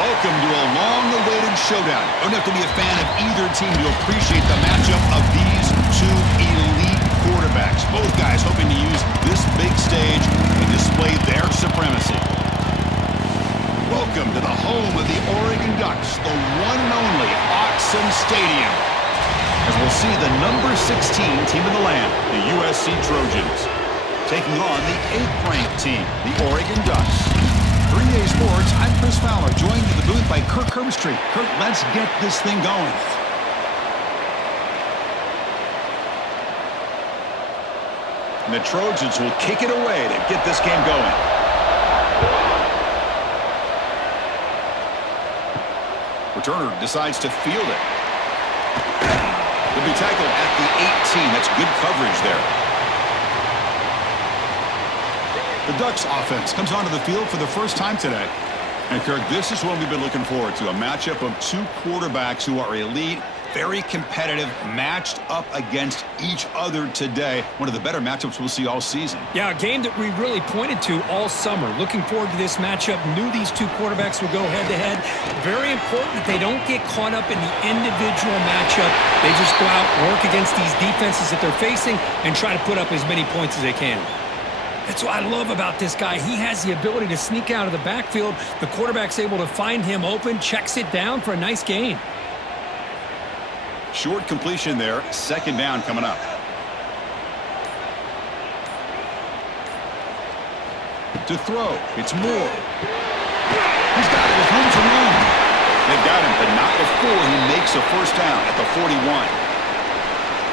Welcome to a long-awaited showdown. Don't have to be a fan of either team to appreciate the matchup of these two elite quarterbacks. Both guys hoping to use this big stage and display their supremacy. Welcome to the home of the Oregon Ducks, the one and only Autzen Stadium. As we'll see the number 16 team in the land, the USC Trojans, taking on the 8th-ranked team, the Oregon Ducks. 3A Sports, I'm Chris Fowler, joined in the booth by Kirk Herbstreit. Kirk, let's get this thing going. And the Trojans will kick it away to get this game going. Returner decides to field it. He'll be tackled at the 18. That's good coverage there. The Ducks offense comes onto the field for the first time today. And Kirk, this is what we've been looking forward to, a matchup of two quarterbacks who are elite, very competitive, matched up against each other today. One of the better matchups we'll see all season. Yeah, a game that we really pointed to all summer. Looking forward to this matchup. Knew these two quarterbacks would go head-to-head. Very important that they don't get caught up in the individual matchup. They just go out, work against these defenses that they're facing, and try to put up as many points as they can. That's what I love about this guy. He has the ability to sneak out of the backfield. The quarterback's able to find him open, checks it down for a nice gain. Short completion there. Second down coming up. To throw. It's Moore. He's got it with room to run. They've got him, but not before he makes a first down at the 41.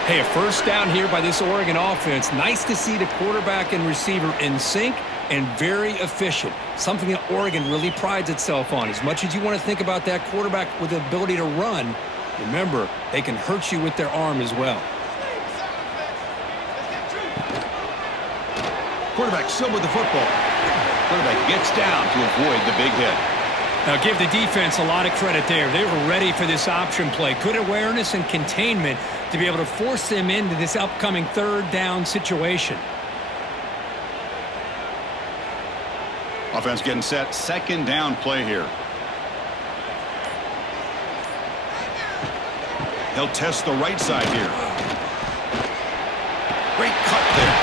Hey, a first down here by this Oregon offense. Nice to see the quarterback and receiver in sync and very efficient. Something that Oregon really prides itself on. As much as you want to think about that quarterback with the ability to run, remember, they can hurt you with their arm as well. Quarterback still with the football. Quarterback gets down to avoid the big hit. Now give the defense a lot of credit there. They were ready for this option play. Good awareness and containment to be able to force them into this upcoming third down situation. Offense getting set. Second down play here. They'll test the right side here. Great cut there.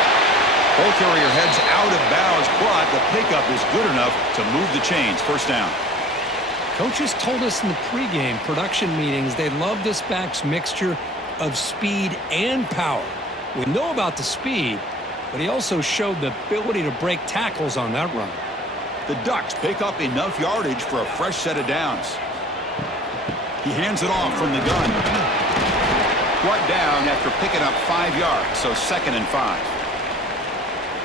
Ball carrier heads out of bounds, but the pickup is good enough to move the chains. First down. Coaches told us in the pregame production meetings they love this back's mixture of speed and power. We know about the speed, but he also showed the ability to break tackles on that run. The Ducks pick up enough yardage for a fresh set of downs. He hands it off from the gun. Brought down after picking up 5 yards, so 2nd and 5.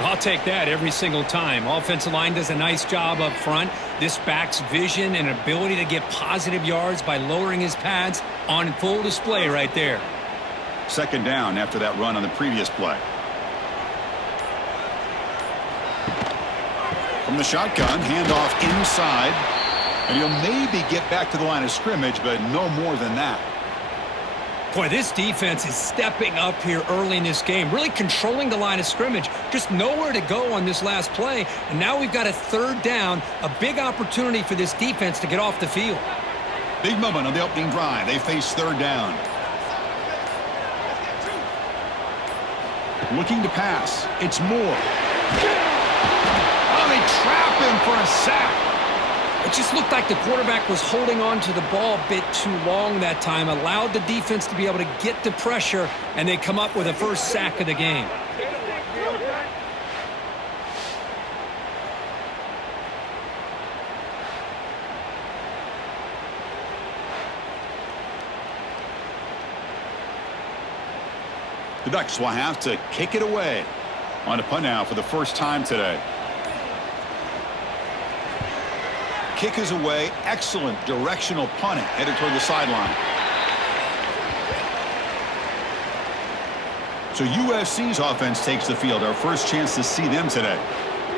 I'll take that every single time. Offensive line does a nice job up front. This back's vision and ability to get positive yards by lowering his pads on full display right there. Second down after that run on the previous play. From the shotgun, handoff inside. And he'll maybe get back to the line of scrimmage, but no more than that. Boy, this defense is stepping up here early in this game, really controlling the line of scrimmage. Just nowhere to go on this last play. And now we've got a third down, a big opportunity for this defense to get off the field. Big moment on the opening drive. They face third down. Looking to pass. It's Moore. Oh, they trap him for a sack. It just looked like the quarterback was holding on to the ball a bit too long that time, allowed the defense to be able to get the pressure, and they come up with a first sack of the game. The Ducks will have to kick it away on a punt now for the first time today. Kick is away. Excellent directional punting headed toward the sideline. So USC's offense takes the field. Our first chance to see them today.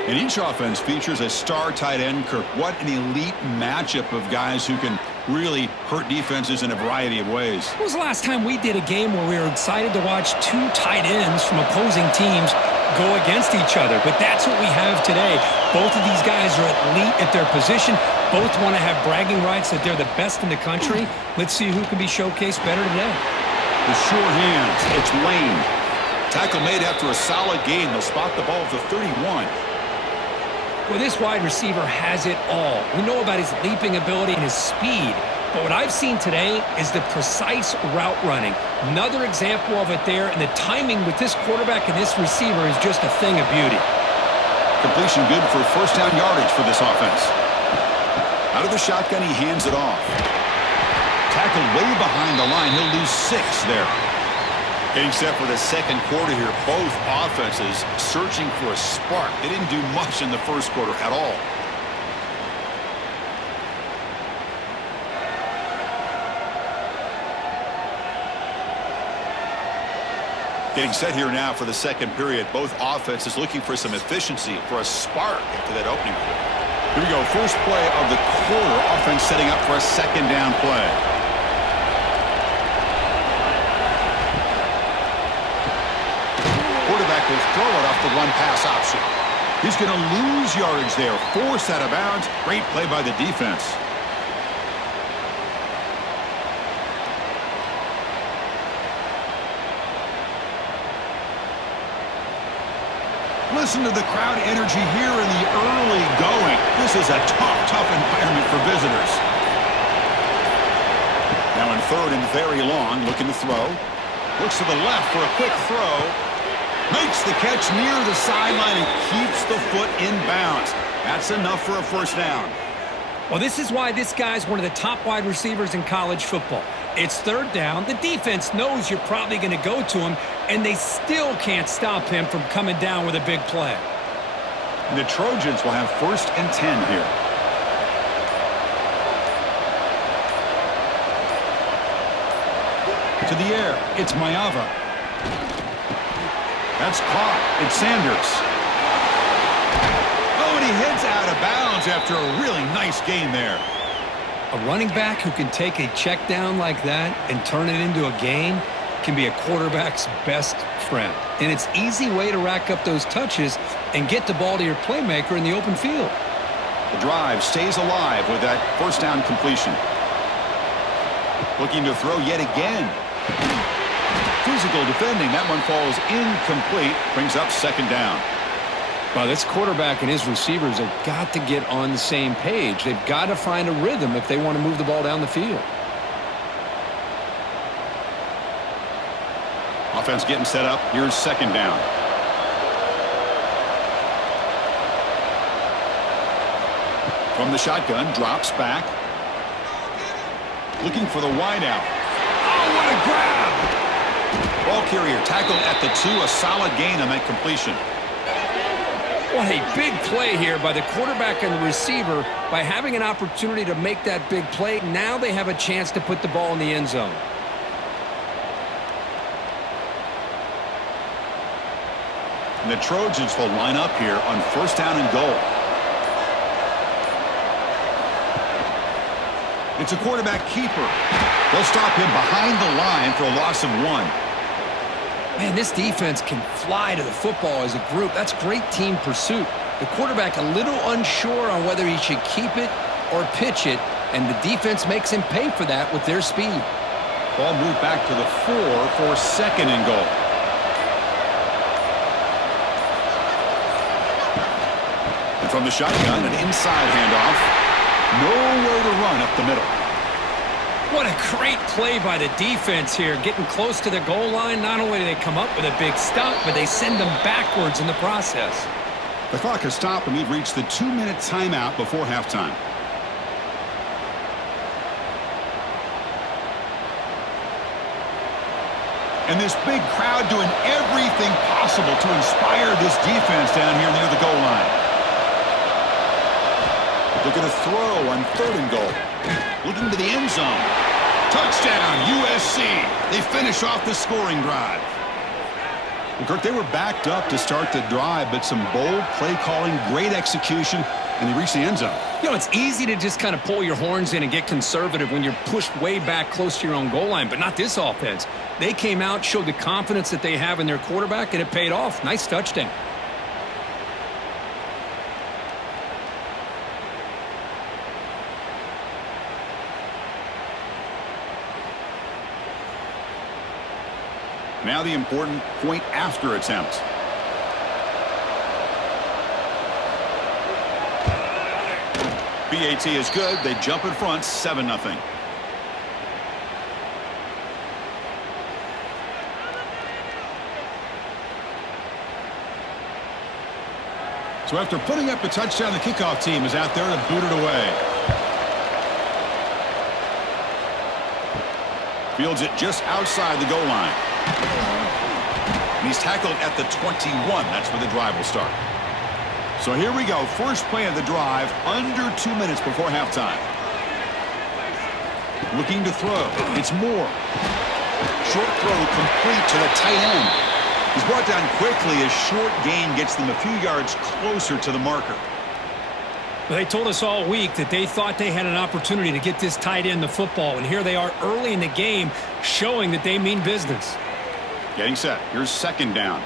And each offense features a star tight end, Kirk. What an elite matchup of guys who can really hurt defenses in a variety of ways. When was the last time we did a game where we were excited to watch two tight ends from opposing teams go against each other? But that's what we have today. Both of these guys are elite at their position. Both want to have bragging rights that they're the best in the country. Let's see who can be showcased better today. The sure hands. It's Lane. Tackle made after a solid gain. They'll spot the ball at the 31. Well, this wide receiver has it all. We know about his leaping ability and his speed. But what I've seen today is the precise route running. Another example of it there, and the timing with this quarterback and this receiver is just a thing of beauty. Completion good for first down yardage for this offense. Out of the shotgun, he hands it off. Tackled way behind the line. He'll lose 6 there. Getting set for the second quarter here. Both offenses searching for a spark. They didn't do much in the first quarter at all. Getting set here now for the second period. Both offenses looking for some efficiency, for a spark after that opening quarter. Here we go. First play of the quarter. Offense setting up for a second down play. Quarterback will throw it off the run-pass option. He's going to lose yardage there. Forced out of bounds. Great play by the defense. Listen to the crowd energy here in the early going. This is a tough environment for visitors. Now in third and very long, looking to throw. Looks to the left for a quick throw. Makes the catch near the sideline and keeps the foot in bounds. That's enough for a first down. Well, this is why this guy's one of the top wide receivers in college football. It's third down. The defense knows you're probably going to go to him, and they still can't stop him from coming down with a big play. The Trojans will have first and 10 here. To the air. It's Mayava. That's caught. It's Sanders. Oh, and he heads out of bounds after a really nice gain there. A running back who can take a check down like that and turn it into a gain can be a quarterback's best friend. And it's an easy way to rack up those touches and get the ball to your playmaker in the open field. The drive stays alive with that first down completion. Looking to throw yet again. Physical defending. That one falls incomplete. Brings up second down. Well, this quarterback and his receivers have got to get on the same page. They've got to find a rhythm if they want to move the ball down the field. Offense getting set up. Here's second down. From the shotgun, drops back. Looking for the wideout. Oh, what a grab! Ball carrier tackled at the 2. A solid gain on that completion. What a big play here by the quarterback and the receiver. By having an opportunity to make that big play, now they have a chance to put the ball in the end zone. And the Trojans will line up here on first down and goal. It's a quarterback keeper. They'll stop him behind the line for a loss of 1. Man, this defense can fly to the football as a group. That's great team pursuit. The quarterback a little unsure on whether he should keep it or pitch it, and the defense makes him pay for that with their speed. Ball moved back to the 4 for second and goal. And from the shotgun, an inside handoff. Nowhere to run up the middle. What a great play by the defense here. Getting close to the goal line, not only do they come up with a big stop, but they send them backwards in the process. The clock has stopped, and we've reached the 2-minute timeout before halftime. And this big crowd doing everything possible to inspire this defense down here near the goal line. Looking to throw on third and goal. Looking to the end zone. Touchdown, USC. They finish off the scoring drive. Well, Kirk, they were backed up to start the drive, but some bold play calling, great execution, and they reach the end zone. You know, it's easy to just kind of pull your horns in and get conservative when you're pushed way back close to your own goal line, but not this offense. They came out, showed the confidence that they have in their quarterback, and it paid off. Nice touchdown. Now the important point after attempt. BAT is good. They jump in front, 7-0. So after putting up a touchdown, the kickoff team is out there to boot it away. Fields it just outside the goal line. And he's tackled at the 21. That's where the drive will start. So here we go. First play of the drive, under 2 minutes before halftime. Looking to throw. It's Moore. Short throw complete to the tight end. He's brought down quickly. A short gain gets them a few yards closer to the marker. Well, they told us all week that they thought they had an opportunity to get this tight end the football, and here they are early in the game showing that they mean business. Getting set. Here's second down.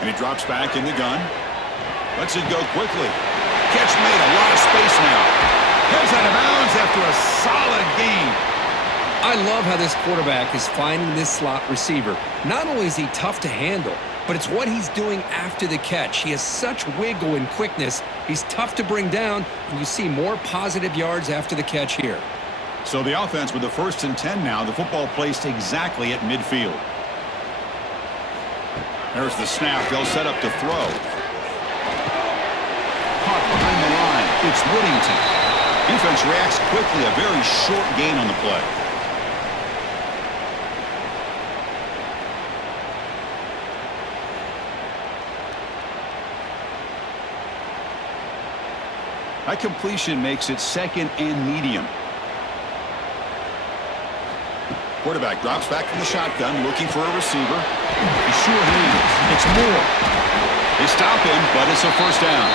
And he drops back in the gun. Lets it go quickly. Catch made. A lot of space now. Goes out of bounds after a solid gain. I love how this quarterback is finding this slot receiver. Not only is he tough to handle, but it's what he's doing after the catch. He has such wiggle and quickness. He's tough to bring down, and you see more positive yards after the catch here. So the offense with the 1st and 10 now. The football placed exactly at midfield. There's the snap. They'll set up to throw. Caught behind the line. It's Whittington. Defense reacts quickly. A very short gain on the play. That completion makes it 2nd and medium. Quarterback drops back from the shotgun, looking for a receiver. He sure is. It's Moore. They stop him, but it's a first down.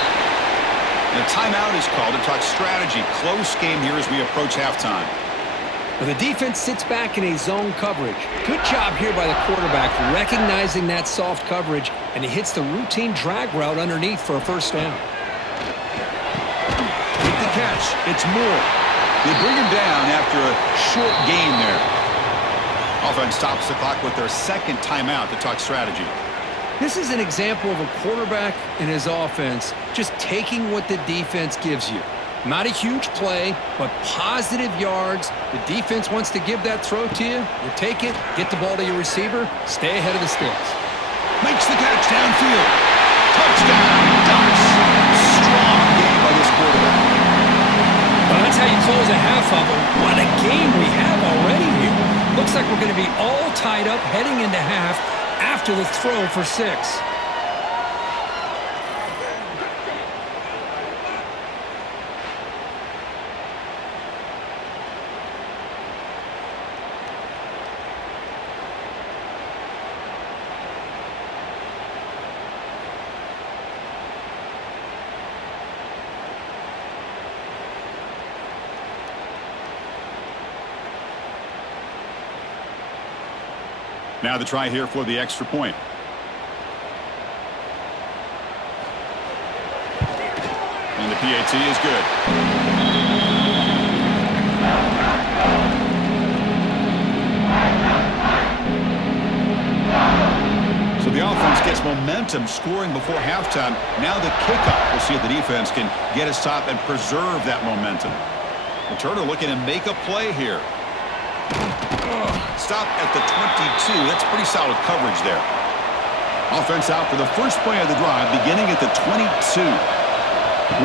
And a timeout is called to talk strategy. Close game here as we approach halftime. Well, the defense sits back in a zone coverage. Good job here by the quarterback recognizing that soft coverage, and he hits the routine drag route underneath for a first down. With the catch, it's Moore. They bring him down after a short gain there. Offense stops the clock with their 2nd timeout to talk strategy. This is an example of a quarterback and his offense just taking what the defense gives you. Not a huge play, but positive yards. The defense wants to give that throw to you. You take it, get the ball to your receiver, stay ahead of the sticks. Makes the catch downfield. Touchdown, Ducks. Strong game by this quarterback. Well, that's how you close a half of it. What a game we have already here. Looks like we're going to be all tied up heading into half after the throw for 6. Now the try here for the extra point. And the PAT is good. So the offense gets momentum scoring before halftime. Now the kickoff. We'll see if the defense can get a stop and preserve that momentum. Turner looking to make a play here. Stop at the 22. That's pretty solid coverage there. Offense out for the first play of the drive, beginning at the 22.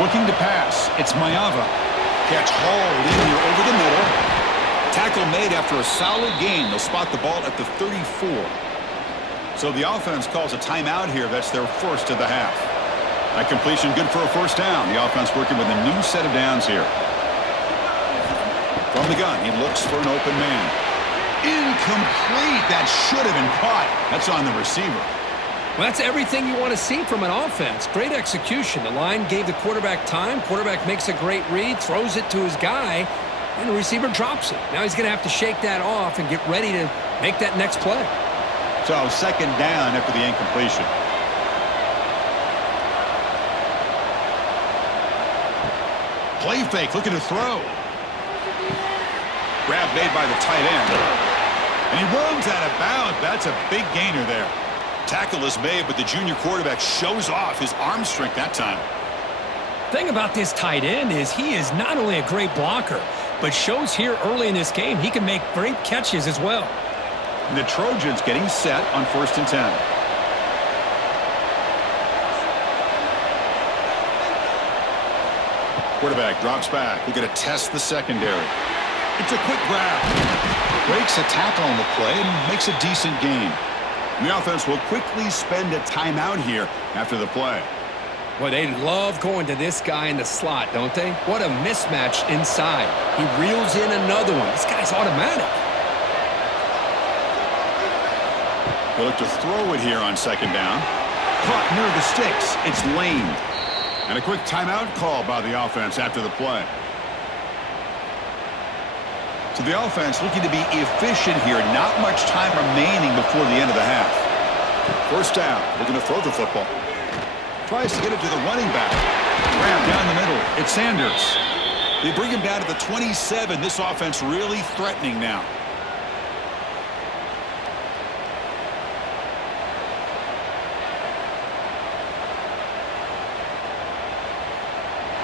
Looking to pass. It's Mayava. Catch hauled in here over the middle. Tackle made after a solid gain. They'll spot the ball at the 34. So the offense calls a timeout here. That's their first of the half. That completion good for a first down. The offense working with a new set of downs here. From the gun, he looks for an open man. Incomplete. That should have been caught. That's on the receiver. Well, that's everything you want to see from an offense. Great execution. The line gave the quarterback time. Quarterback makes a great read, throws it to his guy, and the receiver drops it. Now he's going to have to shake that off and get ready to make that next play. So second down after the incompletion. Play fake, looking to throw. Grab made by the tight end. And he runs out of bounds. That's a big gainer there. Tackle is made, but the junior quarterback shows off his arm strength that time. Thing about this tight end is he is not only a great blocker, but shows here early in this game he can make great catches as well. And the Trojans getting set on 1st and 10. Quarterback drops back. We're going to test the secondary. It's a quick grab. Breaks a tackle on the play and makes a decent gain. And the offense will quickly spend a timeout here after the play. Well, they love going to this guy in the slot, don't they? What a mismatch inside. He reels in another one. This guy's automatic. They'll look to throw it here on second down. Caught near the sticks. It's Lane. And a quick timeout call by the offense after the play. So the offense looking to be efficient here. Not much time remaining before the end of the half. First down. Looking to throw the football. Tries to get it to the running back. Grab down the middle. It's Sanders. They bring him down to the 27. This offense really threatening now.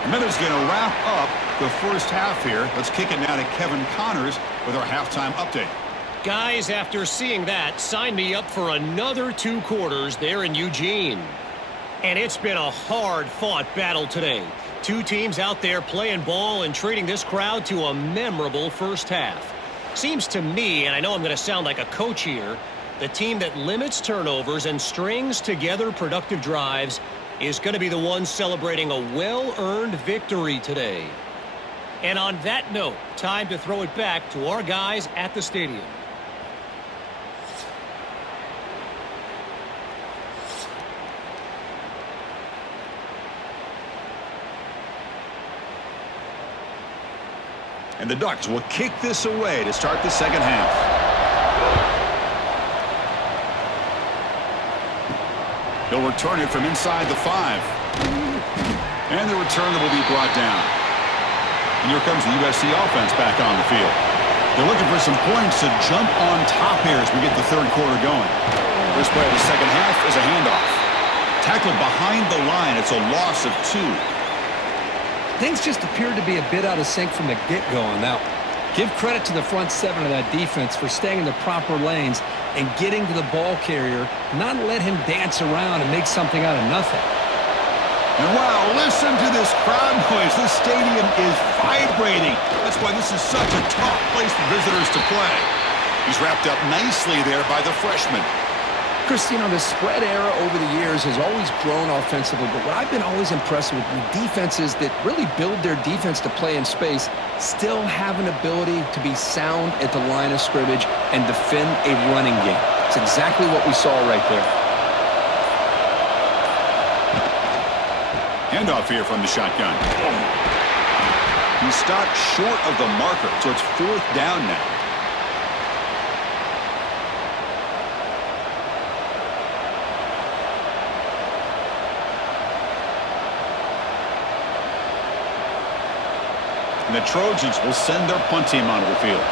And then it's going to wrap up the first half here. Let's kick it now to Kevin Connors with our halftime update. Guys, after seeing that, sign me up for another 2 quarters there in Eugene. And it's been a hard-fought battle today. 2 teams out there playing ball and treating this crowd to a memorable first half. Seems to me, and I know I'm going to sound like a coach here, the team that limits turnovers and strings together productive drives is going to be the one celebrating a well-earned victory today. And on that note, time to throw it back to our guys at the stadium. And the Ducks will kick this away to start the second half. They'll return it from inside the 5. And the returner will be brought down. And here comes the USC offense back on the field. They're looking for some points to jump on top here as we get the third quarter going. First play of the second half is a handoff. Tackled behind the line. It's a loss of 2. Things just appeared to be a bit out of sync from the get-go on that one. Give credit to the front 7 of that defense for staying in the proper lanes and getting to the ball carrier, not let him dance around and make something out of nothing. And wow, listen to this crowd noise. This stadium is vibrating. That's why this is such a tough place for visitors to play. He's wrapped up nicely there by the freshman. Chris, you know, the spread era over the years has always grown offensively, but what I've been always impressed with defenses that really build their defense to play in space still have an ability to be sound at the line of scrimmage and defend a running game. It's exactly what we saw right there. Handoff here from the shotgun. He stopped short of the marker, so it's 4th down now. And the Trojans will send their punt team onto the field.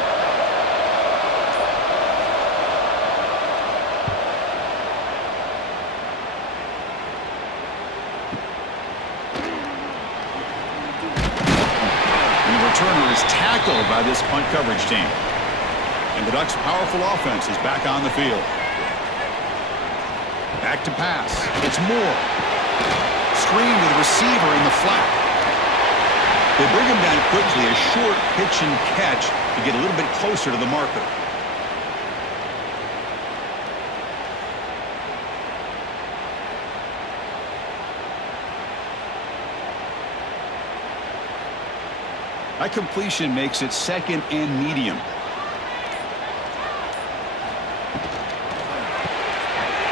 And the returner is tackled by this punt coverage team. And the Ducks' powerful offense is back on the field. Back to pass. It's Moore. Screen to the receiver in the flat. They bring him down quickly, a short pitch and catch to get a little bit closer to the marker. That completion makes it 2nd and medium.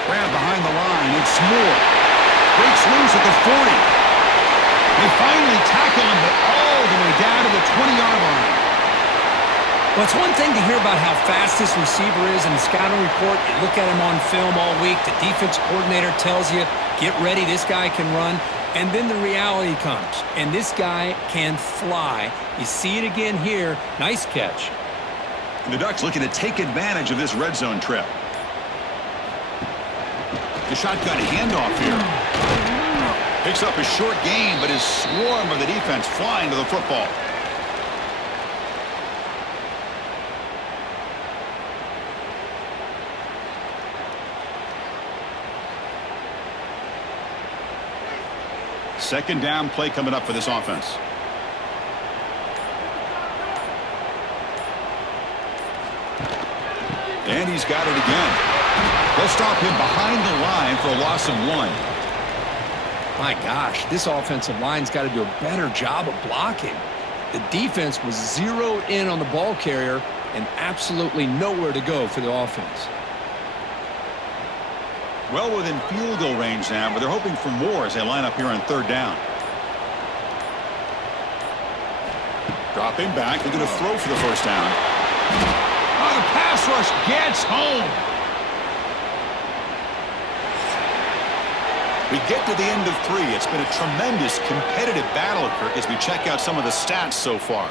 Grab behind the line. It's more. Breaks loose at the 40. They finally tackle him, but all the way down to the 20-yard line. Well, it's one thing to hear about how fast this receiver is in the scouting report. You look at him on film all week. The defense coordinator tells you, get ready, this guy can run. And then the reality comes, and this guy can fly. You see it again here. Nice catch. And the Ducks looking to take advantage of this red zone trip. The shotgun handoff here. Picks up a short gain, but is swarmed by the defense flying to the football. Second down play coming up for this offense. And he's got it again. They'll stop him behind the line for a loss of 1. My gosh, this offensive line's got to do a better job of blocking. The defense was zeroed in on the ball carrier and absolutely nowhere to go for the offense. Well within field goal range now, but they're hoping for more as they line up here on third down. Dropping back, they're going to throw for the first down. Oh, the pass rush gets home. We get to the end of 3. It's been a tremendous competitive battle, Kirk, as we check out some of the stats so far.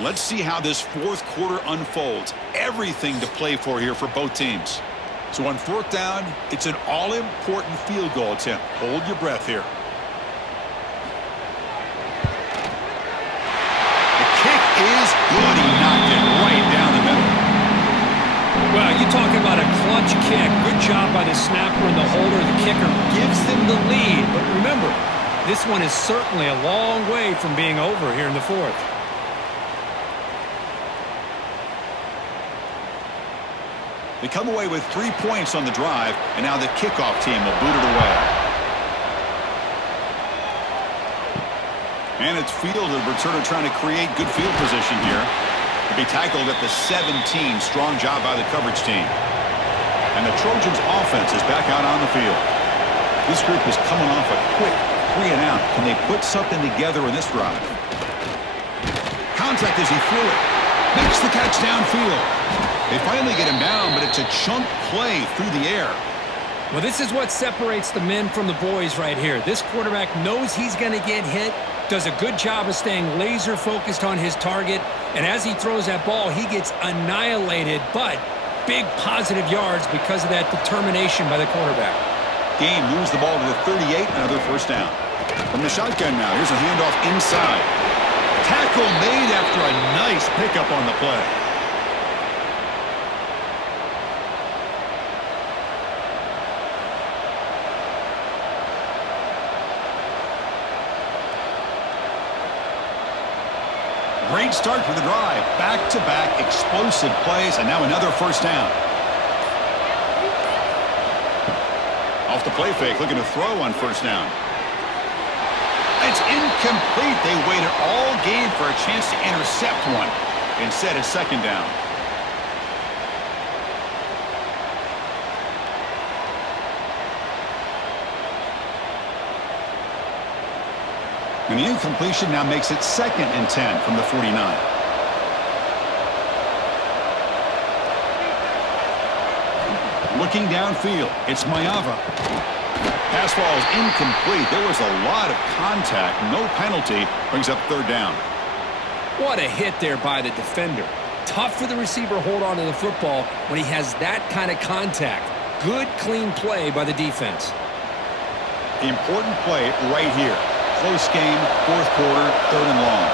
Let's see how this fourth quarter unfolds. Everything to play for here for both teams. So on fourth down, it's an all-important field goal attempt. Hold your breath here. The kick is good. He knocked it right down the middle. Well, you talking about a clutch kick. Good job by the snapper and the holder. The kicker gives them the lead. But remember, this one is certainly a long way from being over here in the fourth. They come away with 3 points on the drive, and now the kickoff team will boot it away. And it's fielded. Returner trying to create good field position here. To be tackled at the 17. Strong job by the coverage team. And the Trojans offense is back out on the field. This group is coming off a quick 3 and out. Can they put something together in this drive? Contact as he threw it. Makes the catch downfield. They finally get him down, but it's a chunk play through the air. Well, this is what separates the men from the boys right here. This quarterback knows he's going to get hit, does a good job of staying laser focused on his target, and as he throws that ball, he gets annihilated, but big positive yards because of that determination by the quarterback. Game moves the ball to the 38, another first down. From the shotgun now, here's a handoff inside. Tackle made after a nice pickup on the play. Great start for the drive. Back-to-back explosive plays, and now another first down. Off the play fake, looking to throw on first down. It's incomplete. They waited all game for a chance to intercept one. Instead, it's second down. And the incompletion now makes it 2nd and 10 from the 49. Looking downfield, it's Mayava. Pass ball is incomplete. There was a lot of contact. No penalty. Brings up third down. What a hit there by the defender. Tough for the receiver to hold on to the football when he has that kind of contact. Good, clean play by the defense. Important play right here. Close game, fourth quarter, 3rd and long.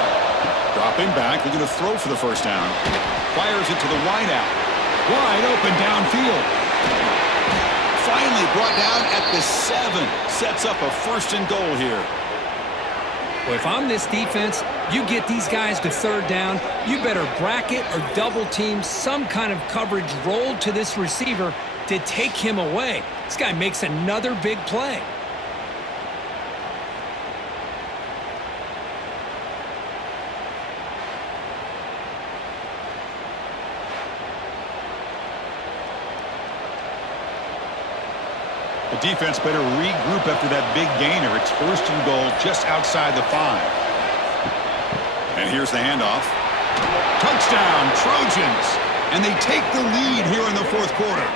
Dropping back, they're going to throw for the first down. Fires it to the wide out. Wide open downfield. Finally brought down at the 7. Sets up a 1st and goal here. Well, if I'm this defense, you get these guys to 3rd down, you better bracket or double team some kind of coverage rolled to this receiver to take him away. This guy makes another big play. The defense better regroup after that big gainer. It's first and goal just outside the 5. And here's the handoff. Touchdown, Trojans. And they take the lead here in the fourth quarter.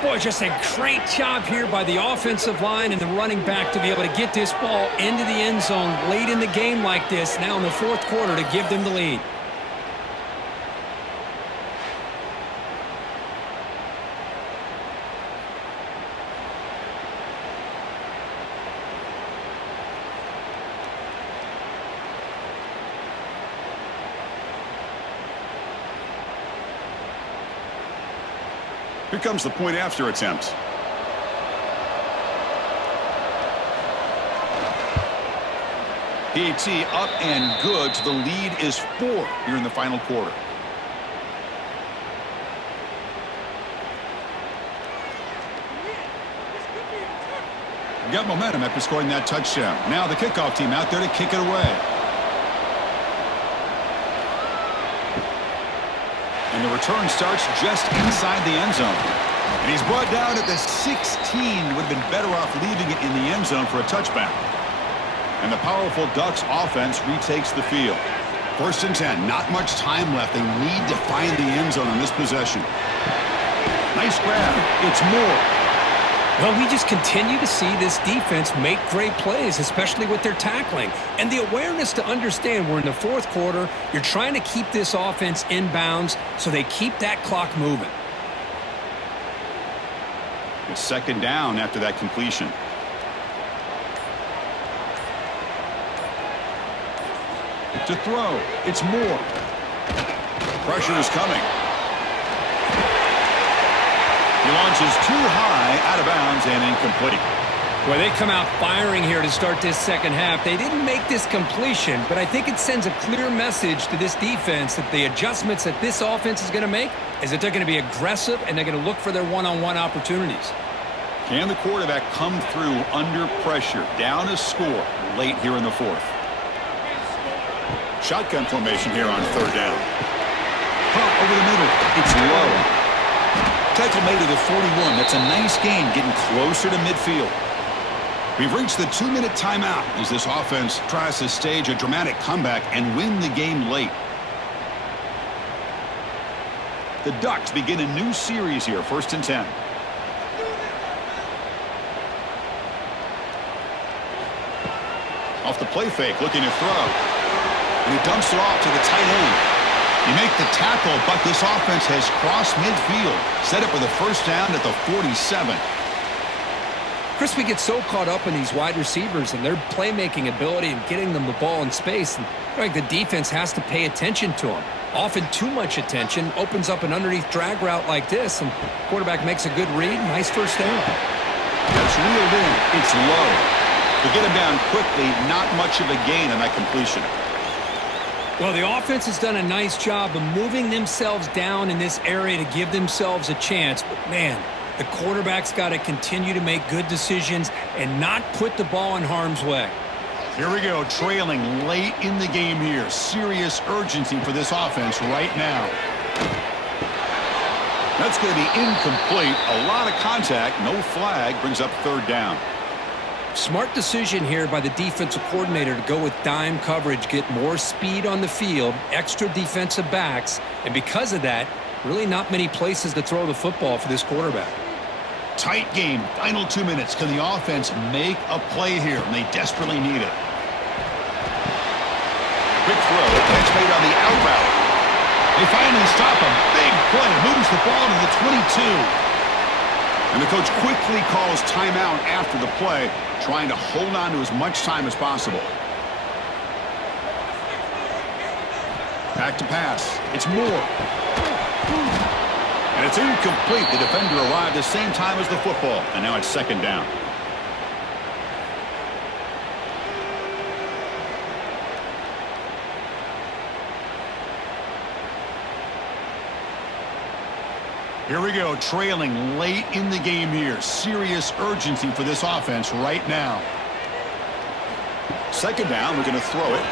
Boy, just a great job here by the offensive line and the running back to be able to get this ball into the end zone late in the game like this, now in the fourth quarter, to give them the lead. Here comes the point after attempt. PAT up and good. So the lead is 4 here in the final quarter. Got momentum after scoring that touchdown. Now the kickoff team out there to kick it away. And the return starts just inside the end zone. And he's brought down at the 16. Would have been better off leaving it in the end zone for a touchback. And the powerful Ducks offense retakes the field. First and 10. Not much time left. They need to find the end zone on this possession. Nice grab. It's more. Well, we just continue to see this defense make great plays, especially with their tackling. And the awareness to understand we're in the fourth quarter, you're trying to keep this offense in bounds so they keep that clock moving. It's second down after that completion. To throw, it's more. Pressure is coming. He launches too high, out of bounds, and incomplete. Well, they come out firing here to start this second half. They didn't make this completion, but I think it sends a clear message to this defense that the adjustments that this offense is going to make is that they're going to be aggressive and they're going to look for their one-on-one opportunities. Can the quarterback come through under pressure, down a score late here in the fourth? Shotgun formation here on third down. Pump over the middle. It's low. Tackle made to the 41. That's a nice gain, getting closer to midfield. We've reached the 2-minute timeout as this offense tries to stage a dramatic comeback and win the game late. The Ducks begin a new series here, first and 10. Off the play fake, looking to throw. And he dumps it off to the tight end. You make the tackle, but this offense has crossed midfield. Set up with a first down at the 47. Chris, we get so caught up in these wide receivers and their playmaking ability and getting them the ball in space. And like the defense has to pay attention to them. Often too much attention opens up an underneath drag route like this, and quarterback makes a good read. Nice first down. That's reeled in. It's low. To get him down quickly, not much of a gain on that completion. Well, the offense has done a nice job of moving themselves down in this area to give themselves a chance. But, man, the quarterback's got to continue to make good decisions and not put the ball in harm's way. Here we go, trailing late in the game here. Serious urgency for this offense right now. That's going to be incomplete. A lot of contact. No flag. Brings up third down. Smart decision here by the defensive coordinator to go with dime coverage, get more speed on the field, extra defensive backs, and because of that, really not many places to throw the football for this quarterback. Tight game, final 2 minutes. Can the offense make a play here? And they desperately need it. Quick throw, catch made on the out route. They finally stop a big play, moves the ball to the 22. And the coach quickly calls timeout after the play, trying to hold on to as much time as possible. Back to pass. It's Moore. And it's incomplete. The defender arrived the same time as the football, and now it's second down. Here we go, trailing late in the game here. Serious urgency for this offense right now. Second down, we're going to throw it.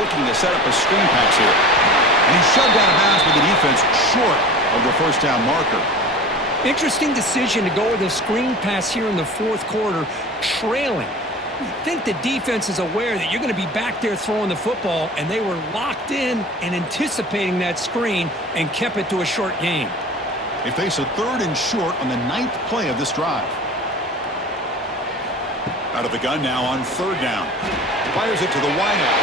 Looking to set up a screen pass here. And he's shoved out of bounds with the defense short of the first down marker. Interesting decision to go with a screen pass here in the fourth quarter, trailing. You think the defense is aware that you're going to be back there throwing the football, and they were locked in and anticipating that screen and kept it to a short gain. They face a 3rd and short on the 9th play of this drive. Out of the gun now on 3rd down. Fires it to the wideout.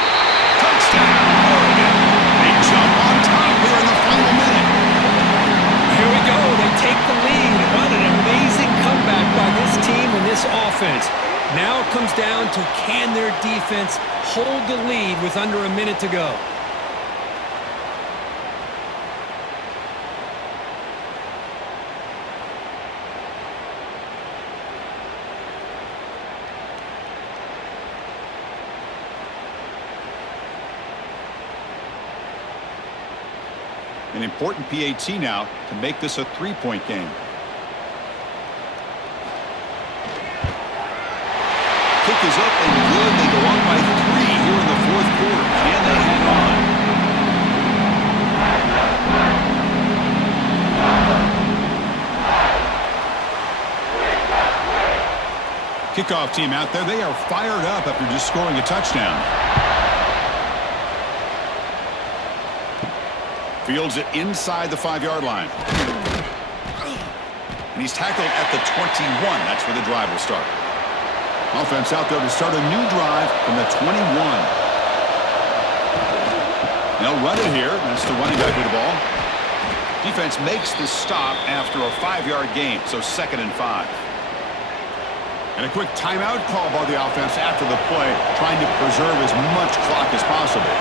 Touchdown, Oregon. Big jump on top here in the final minute. Here we go. They take the lead. What an amazing comeback by this team and this offense. Now it comes down to, can their defense hold the lead with under a minute to go? An important PAT now to make this a 3-point game. Kick is up and good. They go on by 3 here in the fourth quarter. Can they hang on? Kickoff team out there. They are fired up after just scoring a touchdown. Fields it inside the 5-yard line. And he's tackled at the 21. That's where the drive will start. Offense out there to start a new drive from the 21. They'll run it here. That's the running back with the ball. Defense makes the stop after a 5-yard gain, so 2nd and 5. And a quick timeout call by the offense after the play, trying to preserve as much clock as possible.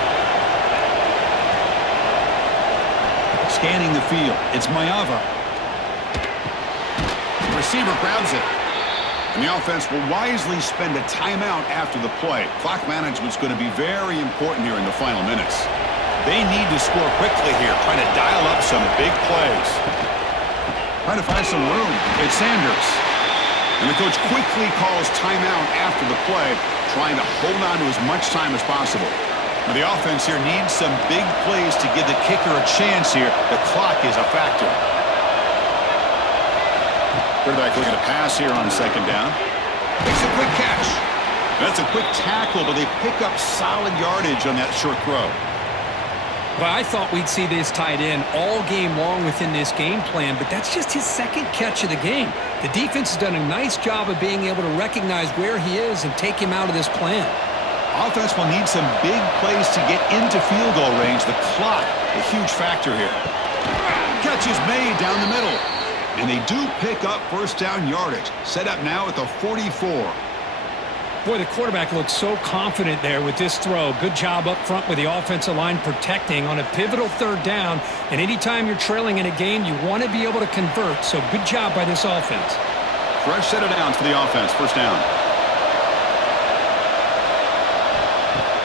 Scanning the field, it's Mayava. The receiver grabs it. And the offense will wisely spend a timeout after the play. Clock management's going to be very important here in the final minutes. They need to score quickly here, trying to dial up some big plays. Trying to find some room. It's Sanders. And the coach quickly calls timeout after the play, trying to hold on to as much time as possible. Now the offense here needs some big plays to give the kicker a chance here. The clock is a factor. Quarterback looking to pass here on 2nd down. Makes a quick catch. That's a quick tackle, but they pick up solid yardage on that short throw. Well, I thought we'd see this tight end all game long within this game plan, but that's just his 2nd catch of the game. The defense has done a nice job of being able to recognize where he is and take him out of this plan. Offense will need some big plays to get into field goal range. The clock, a huge factor here. Catch is made down the middle. And they do pick up 1st down yardage. Set up now at the 44. Boy, the quarterback looks so confident there with this throw. Good job up front with the offensive line protecting on a pivotal 3rd down. And anytime you're trailing in a game, you want to be able to convert. So good job by this offense. Fresh set of downs for the offense. 1st down.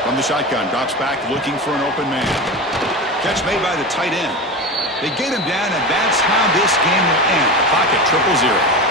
From the shotgun, drops back looking for an open man. Catch made by the tight end. They get him down, and that's how this game will end. Clock at 0-0.